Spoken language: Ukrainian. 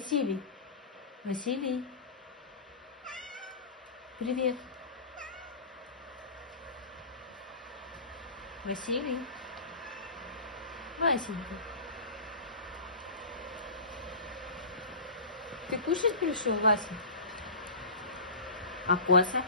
Василий. Василий. Привет. Василий. Васенька. Ты кушать пришел, Вася? А коса?